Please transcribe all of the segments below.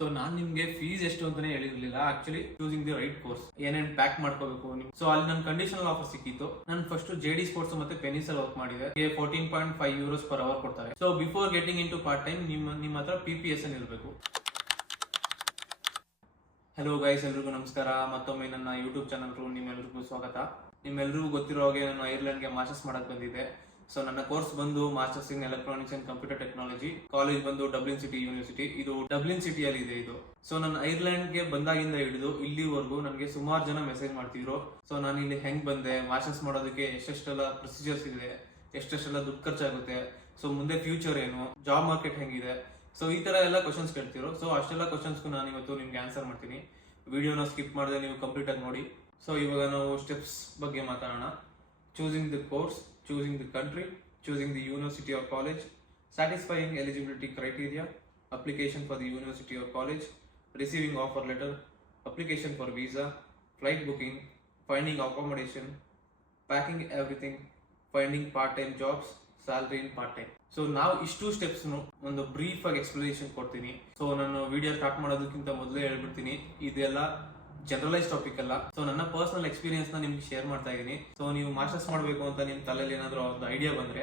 So ನಾನು ನಿಮ್ಗೆ fees ಎಷ್ಟು ಅಂತಾನೆ ಹೇಳಿರ್ಲಿಲ್ಲ. Actually choosing the right course ಏನೇನ್ ಪ್ಯಾಕ್ ಮಾಡ್ಕೋಬೇಕು. ಸೊ ಅಲ್ಲಿ ನನ್ನ ಕಂಡೀಷನಲ್ ಆಫರ್ ಸಿಕ್ಕಿತ್ತು. ನಾನು ಫಸ್ಟ್ JD ಸ್ಪೋರ್ಟ್ಸ್ ಮತ್ತೆ ಪೆನಿಸ್ ವರ್ಕ್ ಮಾಡಿದೆ. 14.5 euros per hour ಕೊಡ್ತಾರೆ. So before getting into part time ನಿಮ್ಮ ಹತ್ರ PPSN ಇರಬೇಕು. ಹಲೋ ಗೈಸ್, ಎಲ್ರಿಗೂ ನಮಸ್ಕಾರ. ಮತ್ತೊಮ್ಮೆ ನನ್ನ ಯೂಟ್ಯೂಬ್ ಚಾನಲ್ ನಿಮ್ಮೆಲ್ಲರಿಗೂ ಸ್ವಾಗತ. ನಿಮ್ಮೆಲ್ಲರಿಗೂ ಗೊತ್ತಿರೋ ಹಾಗೆ ನಾನು ಐರ್ಲೆಂಡ್ಗೆ ಮಾಸ್ಟರ್ಸ್ ಮಾಡಕ್ ಬಂದಿದ್ದೆ. ಸೊ ನನ್ನ ಕೋರ್ಸ್ ಬಂದು masters in electronics and computer technology. College ಬಂದು ಡಬ್ಲಿನ್ ಸಿಟಿ ಯೂನಿವರ್ಸಿಟಿ. ಇದು ಡಬ್ಲಿನ್ ಸಿಟಿಯಲ್ಲಿ ಇದೆ ಇದು. ಸೊ ನಾನು ಐರ್ಲೆಂಡ್ಗೆ ಬಂದಾಗಿಂದ ಹಿಡಿದು ಇಲ್ಲಿವರೆಗೂ ನನಗೆ ಸುಮಾರು ಜನ ಮೆಸೇಜ್ ಮಾಡ್ತಿದ್ರು. ಸೊ ನಾನು ಇಲ್ಲಿ ಹೆಂಗ್ ಬಂದೆ, ಮಾಸ್ಟರ್ಸ್ ಮಾಡೋದಕ್ಕೆ ಎಷ್ಟೆಷ್ಟೆಲ್ಲ ಪ್ರೊಸೀಜರ್ಸ್ ಇದೆ, ಎಷ್ಟೆಷ್ಟೆಲ್ಲ ದುಡ್ಡು ಖರ್ಚಾಗುತ್ತೆ, ಸೊ ಮುಂದೆ ಫ್ಯೂಚರ್ ಏನು, ಜಾಬ್ ಮಾರ್ಕೆಟ್ ಹೆಂಗಿದೆ, ಸೊ ಈ ತರ ಎಲ್ಲ ಕ್ವಶನ್ಸ್ ಕೇಳ್ತಿರೋ. ಸೊ ಅಷ್ಟೆಲ್ಲ ಕ್ವಶನ್ಸ್ಗೂ ನಾನು ಇವತ್ತು ನಿಮ್ಗೆ ಆನ್ಸರ್ ಮಾಡ್ತೀನಿ. ವಿಡಿಯೋನ ಸ್ಕಿಪ್ ಮಾಡದೆ ನೀವು ಕಂಪ್ಲೀಟ್ ಆಗಿ ನೋಡಿ. ಸೊ ಇವಾಗ ನಾವು ಸ್ಟೆಪ್ಸ್ ಬಗ್ಗೆ ಮಾತಾಡೋಣ. Choosing the course, choosing the country, choosing the university or college, satisfying eligibility criteria, application for the university or college, receiving offer letter, application for visa, flight booking, finding accommodation, packing everything, finding part-time jobs, salary in part-time. So ನಾವು ಇಷ್ಟು steps ಒಂದು brief ಆಗಿ explanation ಕೊಡ್ತೀನಿ. So ನಾನು video start ಮಾಡೋದಕ್ಕಿಂತ ಮೊದಲೇ ಹೇಳ್ಬಿಡ್ತೀನಿ, ಇದೆಲ್ಲ ಜನರಲೈಸ್ ಟಾಪಿಕ್ ಅಲ್ಲ. ಸೊ ನನ್ನ ಪರ್ಸನಲ್ ಎಕ್ಸ್ಪೀರಿಯನ್ಸ್ ನ ನಿಮ್ಗೆ ಶೇರ್ ಮಾಡ್ತಾ ಇದೀನಿ. ಸೊ ನೀವು ಮಾಸ್ಟರ್ಸ್ ಮಾಡಬೇಕು ಅಂತ ನಿಮ್ ತಲೆಯಲ್ಲಿ ಏನಾದ್ರು ಒಂದು ಐಡಿಯಾ ಬಂದ್ರೆ,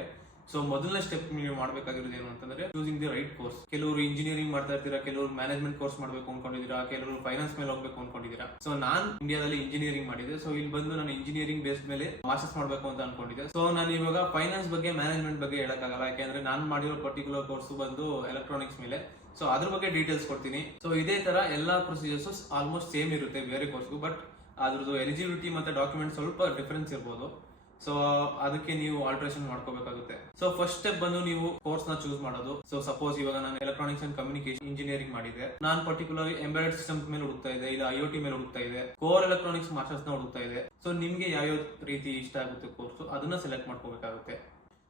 ಸೊ ಮೊದಲನೇ ಸ್ಟೆಪ್ ನೀವು ಮಾಡಬೇಕಾಗಿರೋದು ಏನು ಅಂತಂದ್ರೆ ಚೂಸಿಂಗ್ ದಿ ರೈಟ್ ಕೋರ್ಸ್. ಕೆಲವರು ಇಂಜಿನಿಯರಿಂಗ್ ಮಾಡ್ತಾ ಇರ್ತೀರಾ, ಕೆಲವರು ಮ್ಯಾನೇಜ್ಮೆಂಟ್ ಕೋರ್ಸ್ ಮಾಡಬೇಕು ಅನ್ಕೊಂಡಿದ್ದೀರಾ, ಕೆಲವರು ಫೈನಾನ್ಸ್ ಮೇಲೆ ಹೋಗ್ಬೇಕು ಅನ್ಕೊಂಡಿದ್ದೀರಾ. ಸೊ ನಾನ್ ಇಂಡಿಯಾದಲ್ಲಿ ಇಂಜಿನಿಯರಿಂಗ್ ಮಾಡಿದೆ. ಸೊ ಇಲ್ಲಿ ಬಂದು ನಾನು ಇಂಜಿನಿಯರಿಂಗ್ ಬೇಸ್ ಮೇಲೆ ಮಾಸ್ಟರ್ಸ್ ಮಾಡಬೇಕು ಅಂತ ಅನ್ಕೊಂಡಿದ್ದೆ. ಸೊ ನಾನು ಇವಾಗ ಫೈನಾನ್ಸ್ ಬಗ್ಗೆ, ಮ್ಯಾನೇಜ್ಮೆಂಟ್ ಬಗ್ಗೆ ಹೇಳಕ್ಕಾಗಲ್ಲ, ಯಾಕೆಂದ್ರೆ ನಾನು ಮಾಡಿರೋ ಪರ್ಟಿಕ್ಯುಲರ್ ಕೋರ್ಸ್ ಬಂದು ಎಲೆಕ್ಟ್ರಾನಿಕ್ಸ್ ಮೇಲೆ. ಸೊ ಅದ್ರ ಬಗ್ಗೆ ಡೀಟೇಲ್ಸ್ ಕೊಡ್ತೀನಿ. ಸೊ ಇದೇ ತರ ಎಲ್ಲಾ ಪ್ರೊಸೀಜರ್ಸ್ ಆಲ್ಮೋಸ್ಟ್ ಸೇಮ್ ಇರುತ್ತೆ ಬೇರೆ ಕೋರ್ಸ್ಗೂ, ಬಟ್ ಅದ್ರದ್ದು ಎಲಿಜಿಬಿಲಿಟಿ ಮತ್ತೆ ಡಾಕ್ಯುಮೆಂಟ್ ಸ್ವಲ್ಪ ಡಿಫರೆನ್ಸ್ ಇರ್ಬೋದು. ಸೊ ಅದಕ್ಕೆ ನೀವು ಆಲ್ಟ್ರೇಷನ್ ಮಾಡ್ಕೋಬೇಕಾಗುತ್ತೆ. ಸೊ ಫಸ್ಟ್ ಸ್ಟೆಪ್ ಬಂದು ನೀವು ಕೋರ್ಸ್ ನ ಚೂಸ್ ಮಾಡೋದು. ಸೊ ಸಪೋಸ್ ಇವಾಗ ನಾನು ಎಲೆಕ್ಟ್ರಾನಿಕ್ಸ್ ಅಂಡ್ ಕಮ್ಯುನಿಕೇಶನ್ ಇಂಜಿನಿಯರಿಂಗ್ ಮಾಡಿದೆ, ನಾನು ಪರ್ಟಿಕ್ಯುಲರ್ ಎಂಬೆಡೆಡ್ ಸಿಸ್ಟಮ್ಸ್ ಮೇಲೆ ಹುಡುಕ್ತಾ ಇದೆ, ಇಲ್ಲ IoT ಮೇಲೆ ಹುಡುಕ್ತಾ ಇದೆ, ಕೋರ್ ಎಲೆಕ್ಟ್ರಾನಿಕ್ಸ್ ಮಾಸ್ಟರ್ಸ್ ನ ಹುಡುಕ್ತಾ ಇದೆ. ಸೊ ನಿಮ್ಗೆ ಯಾವ್ಯಾವ ರೀತಿ ಇಷ್ಟ ಆಗುತ್ತೆ ಕೋರ್ಸ್, ಅದನ್ನ ಸೆಲೆಕ್ಟ್ ಮಾಡ್ಕೋಬೇಕಾಗುತ್ತೆ.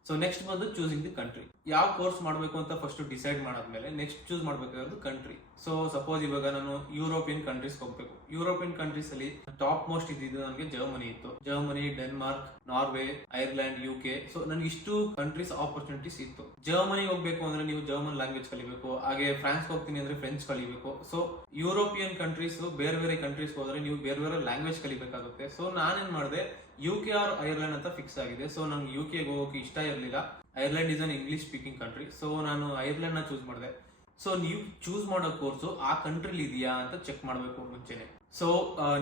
ಸೊ ನೆಕ್ಸ್ಟ್ ಬಂದು ಚೂಸಿಂಗ್ ದಿ ಕಂಟ್ರಿ. ಯಾವ ಕೋರ್ಸ್ ಮಾಡಬೇಕು ಅಂತ ಫಸ್ಟ್ ಡಿಸೈಡ್ ಮಾಡಾದ್ಮೇಲೆ ನೆಕ್ಸ್ಟ್ ಚೂಸ್ ಮಾಡಬೇಕಾಗಿರೋದು ಕಂಟ್ರಿ. ಸೊ ಸಪೋಸ್ ಇವಾಗ ನಾನು ಯುರೋಪಿಯನ್ ಕಂಟ್ರೀಸ್ ಹೋಗ್ಬೇಕು. ಯುರೋಪಿಯನ್ ಕಂಟ್ರೀಸ್ ಅಲ್ಲಿ ಟಾಪ್ ಮೋಸ್ಟ್ ಇದ್ದಿದ್ದು ನನಗೆ ಜರ್ಮನಿ ಇತ್ತು. Germany, Denmark, Norway, Ireland, UK. So ನನಗೆ ಇಷ್ಟು ಕಂಟ್ರೀಸ್ ಆಪರ್ಚುನಿಟೀಸ್ ಇತ್ತು. ಜರ್ಮನಿ ಹೋಗ್ಬೇಕು ಅಂದ್ರೆ ನೀವು ಜರ್ಮನ್ ಲ್ಯಾಂಗ್ವೇಜ್ ಕಲಿಬೇಕು, ಹಾಗೆ ಫ್ರಾನ್ಸ್ ಹೋಗ್ತೀನಿ ಅಂದ್ರೆ ಫ್ರೆಂಚ್ ಕಲಿಬೇಕು. ಸೊ ಯುರೋಪಿಯನ್ ಕಂಟ್ರೀಸ್ ಬೇರೆ ಬೇರೆ ಕಂಟ್ರೀಸ್ ಹೋದ್ರೆ ನೀವು ಬೇರೆ ಬೇರೆ ಲ್ಯಾಂಗ್ವೇಜ್ ಕಲಿಬೇಕಾಗುತ್ತೆ. ಸೊ ನಾನೇನ್ ಮಾಡಿದೆ, UK ಆರ್ ಐರ್ಲೆಂಡ್ ಅಂತ ಫಿಕ್ಸ್ ಆಗಿದೆ. ಸೊ ನಂಗೆ UK ಹೋಗೋಕೆ ಇಷ್ಟ ಇರಲಿಲ್ಲ. Ireland is an English speaking country. So ನಾನು ಐರ್ಲೆಂಡ್ ನ ಚೂಸ್ ಮಾಡಿದೆ. ಸೊ ನೀವು ಚೂಸ್ ಮಾಡೋ ಕೋರ್ಸ್ ಆ ಕಂಟ್ರಿಲಿ ಇದೆಯಾ ಅಂತ ಚೆಕ್ ಮಾಡಬೇಕು ಮುಂಚೆನೆ. ಸೊ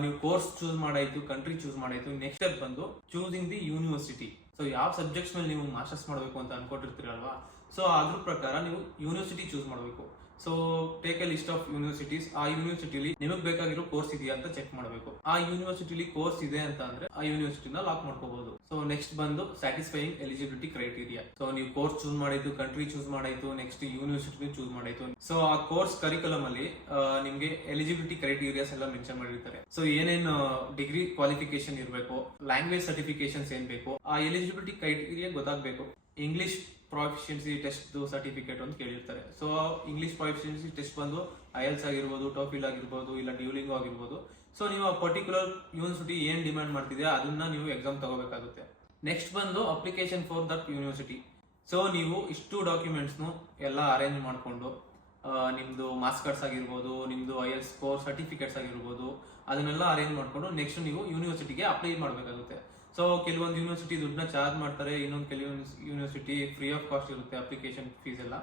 ನೀವು ಕೋರ್ಸ್ ಚೂಸ್ ಮಾಡಾಯ್ತು, ಕಂಟ್ರಿ ಚೂಸ್ ಮಾಡಾಯ್ತು. ನೆಕ್ಸ್ಟ್ ಸ್ಟೆಪ್ ಬಂದು ಚೂಸಿಂಗ್ ದಿ ಯೂನಿವರ್ಸಿಟಿ. ಸೊ ಯಾವ ಸಬ್ಜೆಕ್ಟ್ಸ್ ಮೇಲೆ ನೀವು ಮಾಸ್ಟರ್ಸ್ ಮಾಡಬೇಕು ಅಂತ ಅನ್ಕೊಂಡಿರ್ತೀರಲ್ವಾ, ಸೊ ಅದ್ರ ಪ್ರಕಾರ ನೀವು ಯೂನಿವರ್ಸಿಟಿ ಚೂಸ್ ಮಾಡಬೇಕು. So take A list of universities. ಆ ಯೂನಿವರ್ಸಿಟಿಲಿ ನಿಮಗೆ ಬೇಕಾಗಿರೋ ಕೋರ್ಸ್ ಇದೆಯಾ ಅಂತ ಚೆಕ್ ಮಾಡಬೇಕು. ಆ ಯೂನಿವರ್ಸಿಟಿಲಿ ಕೋರ್ಸ್ ಇದೆ ಅಂತ ಅಂದ್ರೆ ಆ ಯೂನಿವರ್ಸಿಟಿನ ಲಾಕ್ ಮಾಡ್ಕೋಬಹುದು. ಸೊ ನೆಕ್ಸ್ಟ್ ಬಂದು ಸ್ಯಾಟಿಸ್ಫೈಯಿಂಗ್ ಎಲಿಜಿಬಿಲಿಟಿ ಕ್ರೈಟೀರಿಯಾ. ಸೊ ನೀವು ಕೋರ್ಸ್ ಚೂಸ್ ಮಾಡಾಯ್ತು, ಕಂಟ್ರಿ ಚೂಸ್ ಮಾಡಾಯ್ತು, ನೆಕ್ಸ್ಟ್ ಯೂನಿವರ್ಸಿಟಿ ಚೂಸ್ ಮಾಡಾಯ್ತು. ಸೊ ಆ ಕೋರ್ಸ್ ಕರಿಕ್ಯುಲಮ್ ಅಲ್ಲಿ ನಿಮ್ಗೆ ಎಲಿಜಿಬಿಲಿಟಿ ಕ್ರೈಟೀರಿಯಾಸ್ ಎಲ್ಲ ಮೆನ್ಷನ್ ಮಾಡಿರ್ತಾರೆ. ಸೊ ಏನೇನು ಡಿಗ್ರಿ ಕ್ವಾಲಿಫಿಕೇಶನ್ ಇರಬೇಕು, ಲ್ಯಾಂಗ್ವೇಜ್ ಸರ್ಟಿಫಿಕೇಶನ್ಸ್ ಏನ್ ಬೇಕು, ಆ ಎಲಿಜಿಬಿಲಿಟಿ ಕ್ರೈಟೀರಿಯಾ ಗೊತ್ತಾಗಬೇಕು. ಇಂಗ್ಲಿಷ್ ಪ್ರಾಫಿಷಿಯನ್ಸಿ ಟೆಸ್ಟ್ ಸರ್ಟಿಫಿಕೇಟ್ ಅಂತ ಕೇಳಿರ್ತಾರೆ. ಸೊ ಇಂಗ್ಲಿಷ್ ಪ್ರಾಫಿಷಿಯನ್ಸಿ ಟೆಸ್ಟ್ ಬಂದು IELTS ಆಗಿರ್ಬೋದು, ಟೋಫಿಲ್ ಆಗಿರ್ಬೋದು, ಇಲ್ಲ ಡ್ಯೂಲಿಂಗೋ ಆಗಿರ್ಬೋದು. ಸೊ ನೀವು ಆ ಪರ್ಟಿಕ್ಯುಲರ್ ಯೂನಿವರ್ಸಿಟಿ ಏನ್ ಡಿಮ್ಯಾಂಡ್ ಮಾಡ್ತಿದ್ಯಾ ಅದನ್ನ ನೀವು ಎಕ್ಸಾಮ್ ತಗೋಬೇಕಾಗುತ್ತೆ. ನೆಕ್ಸ್ಟ್ ಬಂದು application for that university. So ನೀವು ಇಷ್ಟು ಡಾಕ್ಯುಮೆಂಟ್ಸ್ ಎಲ್ಲ ಅರೇಂಜ್ ಮಾಡ್ಕೊಂಡು, ನಿಮ್ದು ಮಾರ್ಕ್ಸ್ ಕಾರ್ಡ್ಸ್ ಆಗಿರ್ಬೋದು, ನಿಮ್ದು IELTS ಸ್ಕೋರ್ ಸರ್ಟಿಫಿಕೇಟ್ಸ್ ಆಗಿರ್ಬೋದು, ಅದನ್ನೆಲ್ಲ ಅರೇಂಜ್ ಮಾಡ್ಕೊಂಡು ನೆಕ್ಸ್ಟ್ ನೀವು ಯೂನಿವರ್ಸಿಟಿಗೆ ಅಪ್ಲೈ ಮಾಡಬೇಕಾಗುತ್ತೆ. ಸೊ ಕೆಲವೊಂದು ಯೂನಿವರ್ಸಿಟಿ ದುಡ್ಡನ್ನ ಚಾರ್ಜ್ ಮಾಡ್ತಾರೆ, ಇನ್ನೊಂದು ಕೆಲವೊಂದು ಯೂನಿವರ್ಸಿಟಿ ಫ್ರೀ ಆಫ್ ಕಾಸ್ಟ್ ಇರುತ್ತೆ ಅಪ್ಲಿಕೇಶನ್ ಫೀಸ್ ಎಲ್ಲ.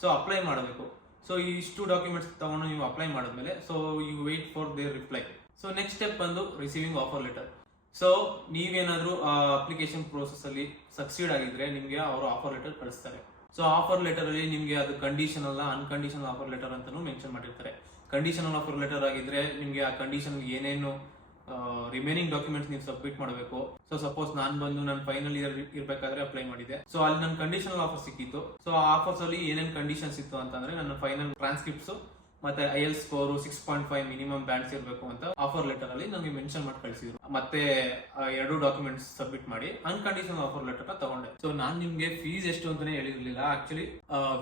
ಸೊ ಅಪ್ಲೈ ಮಾಡಬೇಕು. ಸೊ ಇಷ್ಟು ಡಾಕ್ಯುಮೆಂಟ್ಸ್ ತಗೊಂಡು ನೀವು ಅಪ್ಲೈ ಮಾಡಿದ್ಮೇಲೆ so you wait for their reply. So next step ಬಂದು ರಿಸೀವಿಂಗ್ ಆಫರ್ ಲೆಟರ್. ಸೊ ನೀವೇನಾದ್ರೂ ಅಪ್ಲಿಕೇಶನ್ ಪ್ರೋಸೆಸ್ ಅಲ್ಲಿ ಸಕ್ಸೀಡ್ ಆಗಿದ್ರೆ ನಿಮ್ಗೆ ಅವರು ಆಫರ್ ಲೆಟರ್ ಕಳಿಸ್ತಾರೆ. ಸೊ ಆಫರ್ ಲೆಟರ್ ಅಲ್ಲಿ ನಿಮ್ಗೆ ಅದು ಕಂಡೀಷನಲ್, ಅನ್ಕಂಡೀಷನಲ್ ಆಫರ್ ಲೆಟರ್ ಅಂತಾನು ಮೆನ್ಷನ್ ಮಾಡಿರ್ತಾರೆ. ಕಂಡೀಷನಲ್ ಆಫರ್ ಲೆಟರ್ ಆಗಿದ್ರೆ ನಿಮ್ಗೆ ಆ ಕಂಡೀಷನ್ ಏನೇನು ರಿಮೈನಿಂಗ್ ಡಾಕ್ಯುಮೆಂಟ್ಸ್ ನೀವು ಸಬ್ಮಿಟ್ ಮಾಡಬೇಕು. ಸೊ ಸಪೋಸ್ ನಾನು ಬಂದು ನಾನು ಫೈನಲ್ ಇಯರ್ ಇರ್ಬೇಕಾದ್ರೆ ಅಪ್ಲೈ ಮಾಡಿದೆ. ಸೊ ಅಲ್ಲಿ ನನ್ನ ಕಂಡೀಷನಲ್ ಆಫರ್ ಸಿಕ್ಕಿತ್ತು. ಸೊ ಆ ಆಫರ್ಸ್ ಅಲ್ಲಿ ಏನೇನು ಕಂಡೀಷನ್ಸ್ ಇತ್ತು ಅಂತಂದ್ರೆ ನನ್ನ ಫೈನಲ್ ಟ್ರಾನ್ಸ್ಕ್ರಿಪ್ಟ್ಸ್ ಮತ್ತೆ IELTS ಸ್ಕೋರ್ 6.5 ಮಿನಿಮಮ್ ಬ್ಯಾಂಡ್ಸ್ ಇರಬೇಕು ಅಂತ ಆಫರ್ ಲೆಟರ್ ಅಲ್ಲಿ ನನಗೆ ಮೆನ್ಷನ್ ಮಾಡಿ ಕಳಿಸಿದ್ರು. ಮತ್ತೆ 2 ಡಾಕ್ಯುಮೆಂಟ್ಸ್ ಸಬ್ಮಿಟ್ ಮಾಡಿ ಅನ್ಕಂಡೀಷನಲ್ ಆಫರ್ ಲೆಟರ್ ತಗೊಂಡೆ. ಸೊ ನಾನ್ ನಿಮ್ಗೆ ಫೀಸ್ ಎಷ್ಟು ಅಂತಾನೆ ಹೇಳಿರ್ಲಿಲ್ಲ. ಆಕ್ಚುಲಿ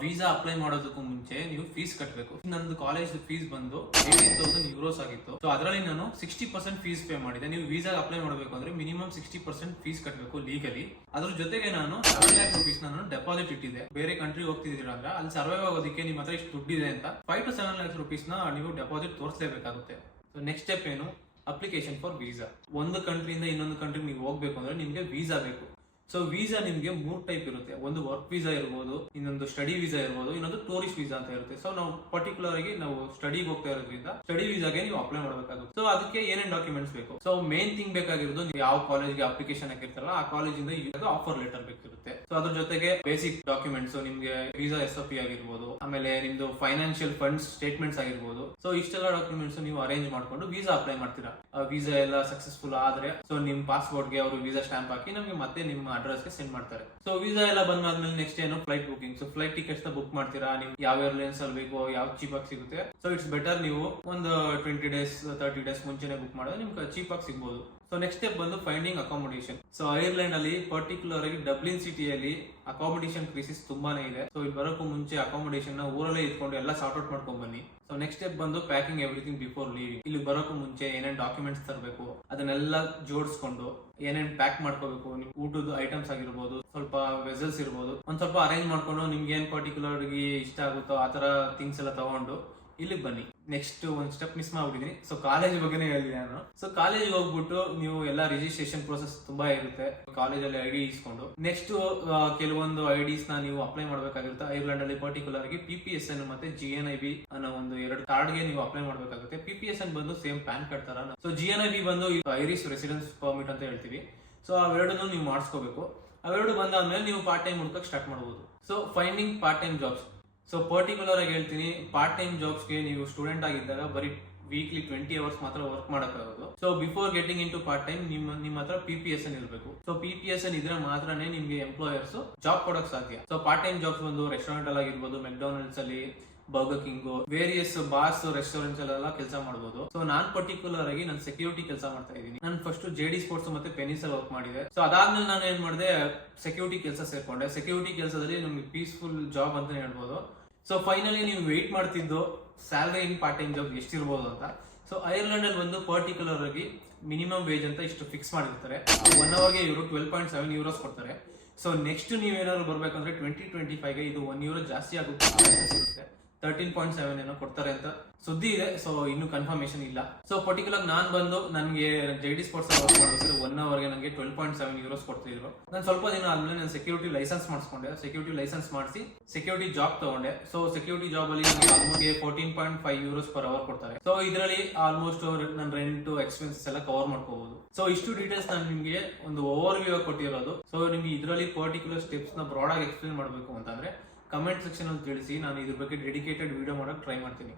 ವೀಸಾ ಅಪ್ಲೈ ಮಾಡೋದಕ್ಕೂ ಮುಂಚೆ ನೀವು ಫೀಸ್ ಕಟ್ಟಬೇಕು. ನಂದು ಕಾಲೇಜ್ ಫೀಸ್ ಬಂದು 18,000 euros ಆಗಿತ್ತು. ಸೊ ಅದರಲ್ಲಿ ನಾನು 60% ಫೀಸ್ ಪೇ ಮಾಡಿದೆ. ನೀವು ವೀಸಾ ಅಪ್ಲೈ ಮಾಡಬೇಕು ಅಂದ್ರೆ ಮಿನಿಮಮ್ 60% ಫೀಸ್ ಕಟ್ಟಬೇಕು ಲೀಗಲಿ. ಅದ್ರ ಜೊತೆಗೆ ನಾನು 7 lakh rupees ನಾನು ಡೆಪಾಸಿಟ್ ಇಟ್ಟಿದ್ದೆ. ಬೇರೆ ಕಂಟ್ರಿ ಹೋಗ್ತಿದ್ದೀರಾ ಅಂದ್ರೆ ಅಲ್ಲಿ ಸರ್ವೈವ್ ಆಗೋದಕ್ಕೆ ನಿಮ್ಮ ಹತ್ರ ಇಷ್ಟು ದುಡ್ಡಿದೆ ಅಂತ 5 to 7 lakh lakhs rupees ನೀವು ಡೆಪಾಸಿಟ್ ತೋರಿಸಲೇಬೇಕಾಗುತ್ತೆ. ಸೊ ನೆಕ್ಸ್ಟ್ ಸ್ಟೆಪ್ ಏನು, ಅಪ್ಲಿಕೇಶನ್ ಫಾರ್ ವೀಸಾ. ಒಂದು ಕಂಟ್ರಿಯಿಂದ ಇನ್ನೊಂದು ಕಂಟ್ರಿಗೆ ನೀವು ಹೋಗ್ಬೇಕು ಅಂದ್ರೆ ನಿಮಗೆ ವೀಸಾ ಬೇಕು. ಸೊ ವೀಸಾ ನಿಮ್ಗೆ 3 ಟೈಪ್ ಇರುತ್ತೆ. ಒಂದು ವರ್ಕ್ ವೀಸಾ ಇರ್ಬೋದು, ಇನ್ನೊಂದು ಸ್ಟಡಿ ವೀಸಾ ಇರ್ಬೋದು, ಇನ್ನೊಂದು ಟೂರಿಸ್ಟ್ ವೀಸಾ ಅಂತ ಇರುತ್ತೆ. ಸೊ ನಾವು ಪರ್ಟಿಕ್ಯುಲರ್ ಆಗಿ ನಾವು ಸ್ಟಡಿಗೆ ಹೋಗ್ತಾ ಇರೋದ್ರಿಂದ ಸ್ಟಡಿ ವೀಸಾಗೆ ನೀವು ಅಪ್ಲೈ ಮಾಡಬೇಕಾಗುತ್ತೆ. ಸೊ ಅದಕ್ಕೆ ಏನೇನ್ ಡಾಕ್ಯುಮೆಂಟ್ಸ್ ಬೇಕು? ಸೊ ಮೇನ್ ಥಿಂಗ್ ಬೇಕಾಗಿರೋದು, ನೀವು ಯಾವ ಕಾಲೇಜ್ಗೆ ಅಪ್ಲಿಕೇಶನ್ ಹಾಕಿರ್ತಾರಲ್ಲ ಆ ಕಾಲೇಜಿಂದ ಆಫರ್ ಲೆಟರ್ ಬೇಕಿರುತ್ತೆ. ಸೊ ಅದ್ರ ಜೊತೆಗೆ ಬೇಸಿಕ್ ಡಾಕ್ಯುಮೆಂಟ್ಸ್, ನಿಮ್ಗೆ ವೀಸಾ SOP ಆಗಿರ್ಬೋದು, ಆಮೇಲೆ ನಿಮ್ದು ಫೈನಾನ್ಷಿಯಲ್ ಫಂಡ್ಸ್ ಸ್ಟೇಟ್ಮೆಂಟ್ಸ್ ಆಗಿರ್ಬೋದು. ಸೊ ಇಷ್ಟೆಲ್ಲ ಡಾಕ್ಯುಮೆಂಟ್ಸ್ ನೀವು ಅರೇಂಜ್ ಮಾಡ್ಕೊಂಡು ವೀಸಾ ಅಪ್ಲೈ ಮಾಡ್ತೀರಾ. ವೀಸಾ ಎಲ್ಲ ಸಕ್ಸಸ್ಫುಲ್ ಆದ್ರೆ ಸೊ ನಿಮ್ ಪಾಸ್ಪೋರ್ಟ್ಗೆ ಅವರು ವೀಸಾ ಸ್ಟಾಂಪ್ ಹಾಕಿ ನಮಗೆ ಮತ್ತೆ ನಿಮ್ಮ ಅಡ್ರೆಸ್ ಗೆ ಸೆಂಡ್ ಮಾಡ್ತಾರೆ. ಸೊ ವೀಸಾ ಎಲ್ಲ ಬಂದಾದ್ಮೇಲೆ ನೆಕ್ಸ್ಟ್ ಏನು, flight booking. So flight tickets ನ ಬುಕ್ ಮಾಡ್ತೀರಾ, ನಿಮ್ ಯಾವ ಏರ್ಲೈನ್ಸ್ ಅಲ್ಲಿ ಬೇಕೋ, ಯಾವ ಚೀಪ್ ಆಗಿ ಸಿಗುತ್ತೆ. ಸೊ ಇಟ್ಸ್ ಬೆಟರ್ ನೀವು ಒಂದು 20 days 30 days ಮುಂಚೆನೆ ಬುಕ್ ಮಾಡಿದ್ರೆ ನಿಮ್ಗೆ ಚೀಪ್ ಆಗಿ ಸಿಗ್ಬೋದು. ಸೊ ನೆಕ್ಸ್ಟ್ ಸ್ಟೆಪ್ ಬಂದು ಫೈಂಡಿಂಗ್ ಅಕಾಮಿಡೇಷನ್. ಸೊ ಐರ್ಲೆಂಡ್ ಅಲ್ಲಿ ಪರ್ಟಿಕ್ಯುಲರ್ ಆಗಿ ಡಬ್ಲಿನ್ ಸಿಟಿಯಲ್ಲಿ ಅಕಾಮಿಡೇಷನ್ ಕ್ರೈಸಿಸ್ ತುಂಬಾನೇ ಇದೆ. ಸೊ ಇಲ್ಲಿ ಬರೋಕ್ಕೂ ಮುಂಚೆ ಅಕಾಮಿಡೇಷನ್ ನ ಊರಲ್ಲೇ ಇದ್ಕೊಂಡು ಎಲ್ಲ ಸಾರ್ಟ್ ಔಟ್ ಮಾಡ್ಕೊಂಡ್ ಬನ್ನಿ. ಸೊ ನೆಕ್ಸ್ಟ್ ಸ್ಟೆಪ್ ಬಂದು ಪ್ಯಾಕಿಂಗ್ ಎವ್ರಿಥಿಂಗ್ ಬಿಫೋರ್ ಲೀವಿಂಗ್. ಇಲ್ಲಿ ಬರೋಕ್ಕೂ ಮುಂಚೆ ಏನೇನ್ ಡಾಕ್ಯುಮೆಂಟ್ಸ್ ತರಬೇಕು ಅದನ್ನೆಲ್ಲ ಜೋಡಿಸ್ಕೊಂಡು ಏನೇನ್ ಪ್ಯಾಕ್ ಮಾಡ್ಕೋಬೇಕು, ನಿಮ್ ಊಟದ ಐಟಮ್ಸ್ ಆಗಿರ್ಬೋದು, ಸ್ವಲ್ಪ ವೆಸಲ್ಸ್ ಇರ್ಬೋದು, ಒಂದ್ ಸ್ವಲ್ಪ ಅರೇಂಜ್ ಮಾಡ್ಕೊಂಡು ನಿಮ್ಗೆ ಏನ್ ಪರ್ಟಿಕ್ಯುಲರ್ ಆಗಿ ಇಷ್ಟ ಆಗುತ್ತೋ ಆ ತರ ಥಿಂಗ್ಸ್ ಎಲ್ಲ ತಗೊಂಡು ಇಲ್ಲಿಗೆ ಬನ್ನಿ. ನೆಕ್ಸ್ಟ್ ಒಂದ್ ಸ್ಟೆಪ್ ಮಿಸ್ ಮಾಡ್ಬಿಟ್ಟಿದೀನಿ. ಸೊ ಕಾಲೇಜ್ ಬಗ್ಗೆನೇ ಹೇಳಿದೆ ನಾನು. ಸೊ ಕಾಲೇಜ್ ಹೋಗ್ಬಿಟ್ಟು ನೀವು ಎಲ್ಲ ರಿಜಿಸ್ಟ್ರೇಷನ್ ಪ್ರೋಸೆಸ್ ತುಂಬಾ ಇರುತ್ತೆ. ಕಾಲೇಜಲ್ಲಿ ID ಇಸ್ಕೊಂಡು ನೆಕ್ಸ್ಟ್ ಕೆಲವೊಂದು IDs ನ ನೀವು ಅಪ್ಲೈ ಮಾಡ್ಬೇಕಾಗುತ್ತೆ. ಐರ್ಲೆಂಡ್ ಅಲ್ಲಿ ಪರ್ಟಿಕ್ಯುಲರ್ ಆಗಿ PPSN ಮತ್ತೆ GNIB ಅನ್ನೋ ಒಂದು 2 ಕಾರ್ಡ್ ಗೆ ನೀವು ಅಪ್ಲೈ ಮಾಡ್ಬೇಕಾಗುತ್ತೆ. PPSN ಬಂದು ಸೇಮ್ ಪ್ಯಾನ್ ಕಾರ್ಡ್ ತರ. ಸೊ GNIB ಬಂದು ಐರಿಷ್ ರೆಸಿಡೆನ್ಸ್ ಪರ್ಮಿಟ್ ಅಂತ ಹೇಳ್ತೀವಿ. ಸೊ ಅವೆರಡನ್ನು ನೀವು ಮಾಡಿಸ್ಕೋಬೇಕು. ಅವೆರಡು ಬಂದಾದ್ಮೇಲೆ ನೀವು ಪಾರ್ಟ್ ಟೈಮ್ ಹುಡುಕಕ್ಕೆ ಸ್ಟಾರ್ಟ್ ಮಾಡಬಹುದು. So finding part time jobs. So particular ಆಗಿ ಹೇಳ್ತೀನಿ, ಪಾರ್ಟ್ ಟೈಮ್ ಜಾಬ್ಸ್ಗೆ ನೀವು ಸ್ಟೂಡೆಂಟ್ ಆಗಿದ್ದಾಗ ಬರೀ ವೀಕ್ಲಿ 20 hours ಮಾತ್ರ ವರ್ಕ್ ಮಾಡೋಕ್ಕಾಗೋದು. So before getting into part time ನಿಮ್ಮ ಹತ್ರ PPSN ಇರಬೇಕು. ಸೊ PPSN ಇದ್ರೆ ಮಾತ್ರನೇ ನಿಮ್ಗೆ ಎಂಪ್ಲಾಯರ್ಸ್ ಜಾಬ್ ಕೊಡಕ್ ಸಾಧ್ಯ. ಸೊ ಪಾರ್ಟ್ ಟೈಮ್ ಜಾಬ್ಸ್ ಬಂದು ರೆಸ್ಟೋರೆಂಟ್ ಅಲ್ಲಿ ಆಗಿರ್ಬೋದು, ಮೆಕ್ಡೊನಾಲ್ಡ್ಸ್ ಅಲ್ಲಿ, burger king, various bars restaurants ಅಲ್ಲೆಲ್ಲ ಕೆಲಸ ಮಾಡಬಹುದು. ಸೊ ನಾನ್ ಪರ್ಟಿಕ್ಯುಲರ್ ಆಗಿ ನಾನು ಸೆಕ್ಯೂರಿಟಿ ಕೆಲಸ ಮಾಡ್ತಾ ಇದ್ದೀನಿ. ನಾನು ಫಸ್ಟ್ JD ಸ್ಪೋರ್ಟ್ಸ್ ಮತ್ತೆ ಪೆನಿಸ್ ಅಲ್ಲಿ ವರ್ಕ್ ಮಾಡಿದೆ. ಸೊ ಅದಾದ್ಮೇಲೆ ನಾನು ಏನ್ ಮಾಡಿದೆ, ಸೆಕ್ಯೂರಿಟಿ ಕೆಲಸ ಸೇರ್ಕೊಂಡೆ. ಸೆಕ್ಯೂರಿಟಿ ಕೆಲಸದಲ್ಲಿ ನಮ್ಗೆ ಪೀಸ್ಫುಲ್ ಜಾಬ್ ಅಂತ ಹೇಳ್ಬೋದು. ಸೊ ಫೈನಲಿ ನೀವು ವೆಯ್ಟ್ ಮಾಡ್ತಿದ್ದು salary in part time job ಎಷ್ಟಿರ್ಬೋದು ಅಂತ. ಸೊ ಐರ್ಲೆಂಡ್ ಅಲ್ಲಿ ಒಂದು ಪರ್ಟಿಕ್ಯುಲರ್ ಆಗಿ ಮಿನಿಮಮ್ ವೇಜ್ ಅಂತ ಇಷ್ಟು ಫಿಕ್ಸ್ ಮಾಡಿರ್ತಾರೆ. 1 hourಗೆ ಇವರು 12.7 euros ಕೊಡ್ತಾರೆ. ಸೊ ನೆಕ್ಸ್ಟ್ ನೀವೇನಾದ್ರು ಬರ್ಬೇಕಂದ್ರೆ 2025ಗೆ ಇದು €1 ಜಾಸ್ತಿ ಆಗುತ್ತೆ, 13.7 ಏನೋ ಕೊಡ್ತಾರೆ ಅಂತ ಸುದ್ದಿ ಇದೆ. ಸೊ ಇನ್ನು ಕನ್ಫರ್ಮೇಶನ್ ಇಲ್ಲ. ಸೊ ಪರ್ಟಿಕ್ಯುಲರ್ ನಾನ್ ಬಂದು ನನಗೆ JD ಸ್ಪೋರ್ಟ್ಸ್ ವರ್ಕ್ ಮಾಡಿದ್ರೆ 1 hourಗೆ ನನಗೆ 12.7 euros ಕೊಡ್ತಿದ್ರು. ನಾನು ಸ್ವಲ್ಪ ದಿನ ಆದ್ಮೇಲೆ ನಾನು ಸೆಕ್ಯೂರಿಟಿ ಲೈಸೆನ್ಸ್ ಮಾಡಿಸ್ಕೊಂಡೆ. ಸೆಕ್ಯೂರಿಟಿ ಲೈಸೆನ್ಸ್ ಮಾಡಿಸಿ ಸೆಕ್ಯೂರಿಟಿ ಜಾಬ್ ತಗೊಂಡೆ. ಸೊ ಸೆಕ್ಯೂರಿಟಿ ಜಾಬ್ ಅಲ್ಲಿ ನನಗೆ ಆಲ್ಮೋಸ್ಟ್ 14.5 euros per hour ಕೊಡ್ತಾರೆ. ಸೊ ಇದರಲ್ಲಿ ಆಲ್ಮೋಸ್ಟ್ ನನ್ನ ರೆಂಟ್ ಎಕ್ಸ್ಪೆನ್ಸಸ್ ಎಲ್ಲ ಕವರ್ ಮಾಡ್ಕೋಬಹುದು. ಸೊ ಇಷ್ಟು ಡೀಟೇಲ್ಸ್ ನಾನು ನಿಮಗೆ ಒಂದು ಓವರ್ ವ್ಯೂ ಕೊಟ್ಟಿರೋದು. ಸೊ ನಿಮ್ಗೆ ಇದರಲ್ಲಿ ಪರ್ಟಿಕ್ಯುಲರ್ ಸ್ಟೆಪ್ಸ್ ನ ಬ್ರಾಡ್ ಆಗಿ ಎಕ್ಸ್ಪ್ಲೇನ್ ಮಾಡಬೇಕು ಅಂತಂದ್ರೆ ಕಮೆಂಟ್ ಸೆಕ್ಷನ್ ಅಲ್ಲಿ ತಿಳಿಸಿ. ನಾನು ಇದ್ರ ಬಗ್ಗೆ ಡೆಡಿಕೇಟೆಡ್ ವಿಡಿಯೋ ಮಾಡಕ್ ಟ್ರೈ ಮಾಡ್ತೀನಿ.